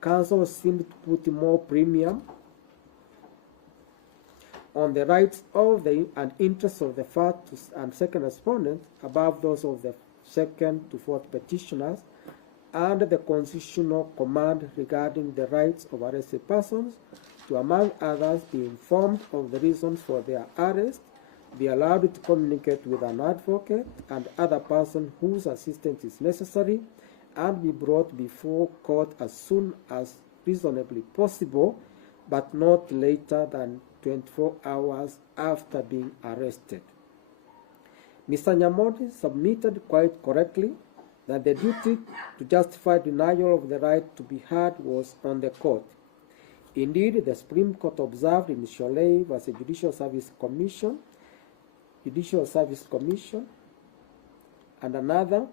counsel seemed to put more premium on the rights of and interests of the first and second respondents above those of the second to fourth petitioners, and the constitutional command regarding the rights of arrested persons to, among others, be informed of the reasons for their arrest, be allowed to communicate with an advocate and other person whose assistance is necessary, and be brought before court as soon as reasonably possible, but not later than 24 hours after being arrested. Mr. Nyamodi submitted quite correctly that the duty to justify denial of the right to be heard was on the court. Indeed, the Supreme Court observed in Sholei vs. Judicial Service Commission, and another,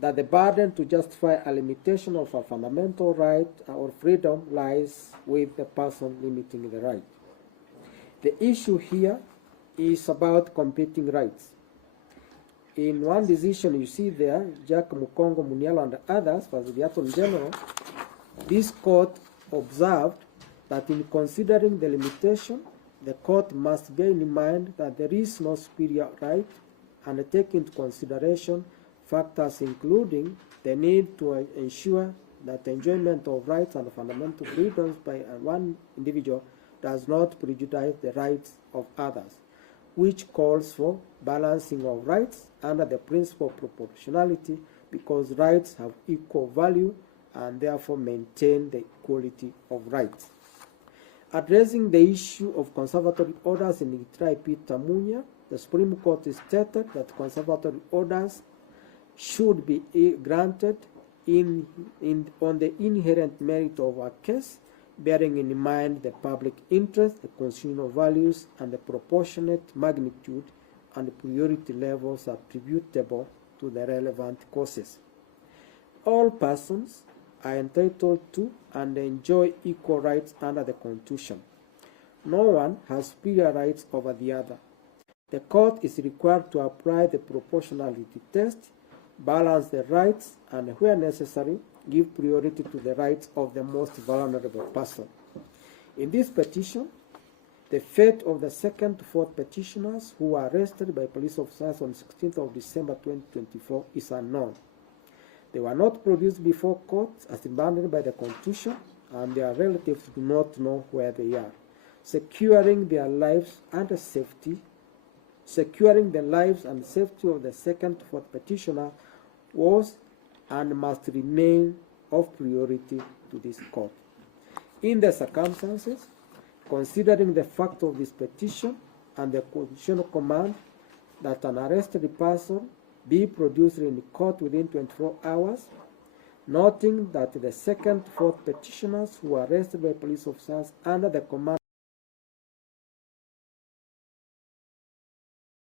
that the burden to justify a limitation of a fundamental right or freedom lies with the person limiting the right. The issue here is about competing rights. In one decision you see there, Jack Mukongo, Munialo, and others, for the Attorney General, this court observed that in considering the limitation, the court must bear in mind that there is no superior right and take into consideration factors including the need to ensure that the enjoyment of rights and fundamental freedoms by one individual does not prejudice the rights of others, which calls for balancing of rights under the principle of proportionality, because rights have equal value and therefore maintain the equality of rights. Addressing the issue of conservatory orders in Itrai Tamunya, the Supreme Court stated that conservatory orders should be granted on the inherent merit of a case, bearing in mind the public interest, the constitutional values, and the proportionate magnitude and priority levels attributable to the relevant causes. All persons are entitled to and enjoy equal rights under the Constitution. No one has superior rights over the other. The court is required to apply the proportionality test, balance the rights, and where necessary, give priority to the rights of the most vulnerable person. In this petition, the fate of the second to fourth petitioners who were arrested by police officers on 16th of December 2024 is unknown. They were not produced before court as demanded by the Constitution, and their relatives do not know where they are. Securing their lives and safety, securing the lives and safety of the second to fourth petitioner was and must remain of priority to this court. In the circumstances, considering the fact of this petition and the constitutional command that an arrested person be produced in court within 24 hours, noting that the second to fourth petitioners who were arrested by police officers under the command